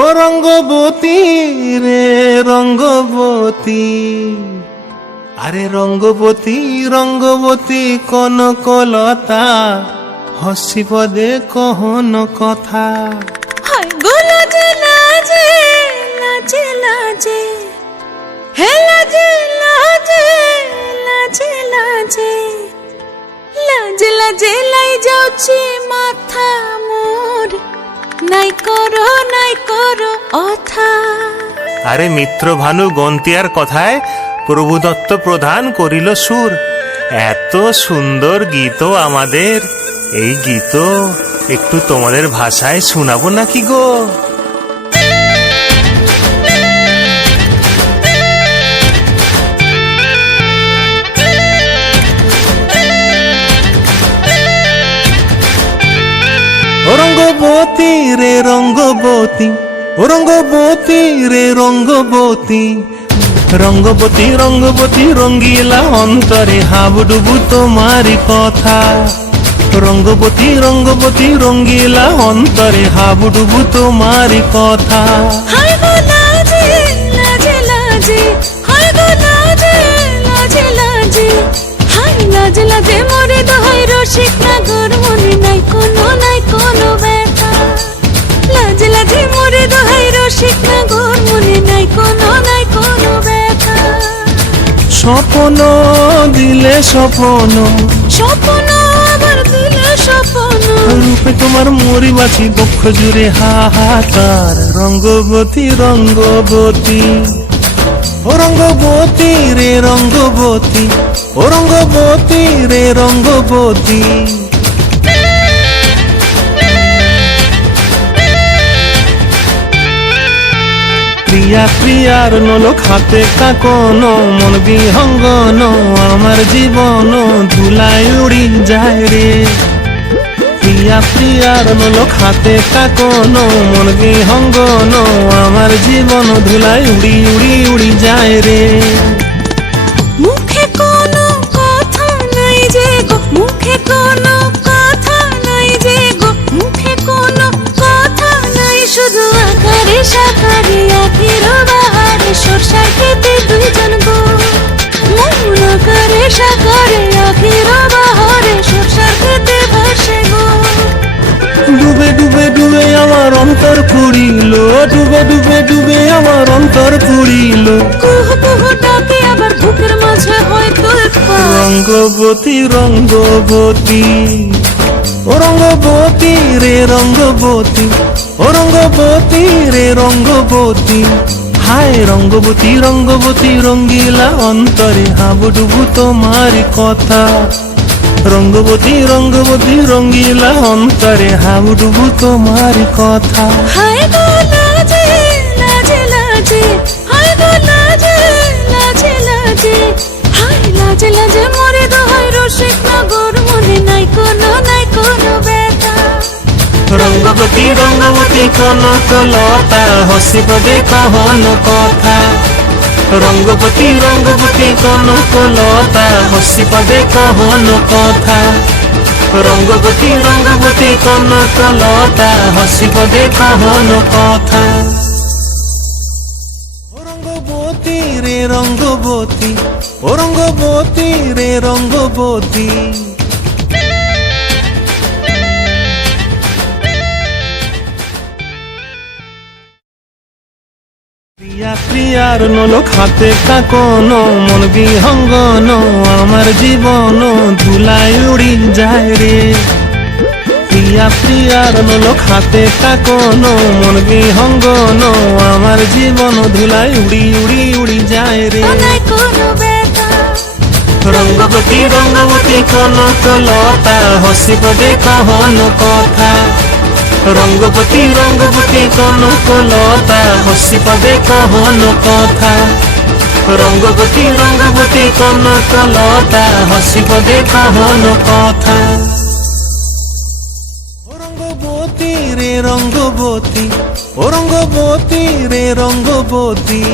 ও রঙ্গবতী রে রঙ্গবতী, আরে রঙ্গবতী রঙ্গবতী কনকলতা, হসিব দে কহন কথা। হায় গো লাজে লাজে লাজে লাজে, হে লাজে লাজে লাজে লাজে, লাজে লাজে লাই যাଉଛି মাথা মোর, নাই করো অথা। আরে মিত্র ভানু গন্তিয়ার কথায় প্রভুদত্ত প্রধান করিল সুর। এত সুন্দর গীত আমাদের, এই গীত একটু তোমাদের ভাষায় শোনাবো নাকি গো? রঙ্গবতী রে রঙ্গবতী, রঙ্গবতী রে রঙ্গবতী, রঙ্গবতী রঙ্গবতী রঙ্গিলা অন্তরে হাবুডুবু তোমারি কথা। রঙ্গবতী রঙ্গবতী রঙ্গিলা অন্তরে হাবুডুবু তোমারি কথা। হায় গো লাজে লাজে লাজে, হায় গো লাজে লাজে লাজে, হায় লাজে লাজে মরে দোহাই রসিক নাগর মনে নাই কোনো ব্যথা। লাজে লাজে মরে দোহাই রসিক নাগর মনে নাই কোনো ব্যথা। স্বপ্ন দিলে স্বপ্ন, স্বপ্ন আবার দিলে স্বপ্ন, রূপে তোমার মরি বাছি বক্ষ জুড়ে হাহাকার। রঙ্গবতী রঙ্গবতী, ও রঙ্গবতী রে রঙ্গবতী, ও রঙ্গবতী রে রঙ্গবতী। প্রিয়া প্রিয়ার নলক হাতে কাকন, মন বিহঙ্গন আমার জীবন ধুলায় উড়ি যায় রে। প্রিয়া প্রিয়ার নলক হাতে কাকন, মন বিহঙ্গন আমার জীবন ধুলায় উড়ি উড়ি উড়ি যায় রে। মুখে কোনো কথা নাই যে গো, মুখে কোনো কথা নাই যে গো, মুখে কোনো কথা নাই, শুধু আকারে সাকারে আখির বাহারে সরষার খেতে দুইজন গো। মন আকারে সাকারে আখির বাহারে সরষার খেতে ভাসে গো। ডুবে ডুবে ডুবে আমার অন্তর পুরিল, ডুবে ডুবে ডুবে আমার অন্তর পুরিল। কুহু কুহু ডাকে আবার বুকের মাঝে হয় তোলপা। রঙ্গবতী রঙ্গবতী, ও রঙ্গবতী রে রঙ্গবতী, ও রঙ্গবতী রে রঙ্গবতী। হায় রঙ্গবতী রঙ্গবতী রঙ্গিলা অন্তরে হাবুডুবু তোমার কথা। রঙ্গবতী রঙ্গবতী রঙ্গিলা অন্তরে হাবুডুবু তোমার কথা। হায় গো লাজে লাজে লাজে, হায় গো লাজে লাজে লাজে, হায় লাজে লাজে মরে দোহাই রসিক নগর মনে নাই কোনো ব্যথা। রঙ্গবতী রঙ্গবতী কনকলতা, হসিব দে কহন কথা। রঙ্গবতী রঙ্গবতী কনকলতা, হসিব দে কহন কথা। রঙ্গবতী রঙ্গবতী কনকলতা, হসিব দে কহন কথা। রঙ্গবতী রে রঙ্গবতী, ও রঙ্গবতী রে রঙ্গবতী। প্রিয়া প্রিয়ার নলক হাতে কাকন, মন বিহঙ্গন আমার জীবন ধুলায় উড়ি যায় রে। প্রিয়া প্রিয়ার নলক হাতে কাকন, মন বিহঙ্গন আমার জীবন ধুলায় উড়ি উড়ি উড়ি যায় রে। নাই কোনো ব্যথা। রঙ্গবতী রঙ্গবতী কনকলতা, হসিব দে কহন কথা। রঙ্গবতী রঙ্গবতী কনকলতা, হসিব দে কহন কথা। রঙ্গবতী রঙ্গবতী কনকলতা, হসিব দে কহন কথা। রঙ্গবতী রে রঙ্গবতী, ও রঙ্গবতী রে রঙ্গবতী।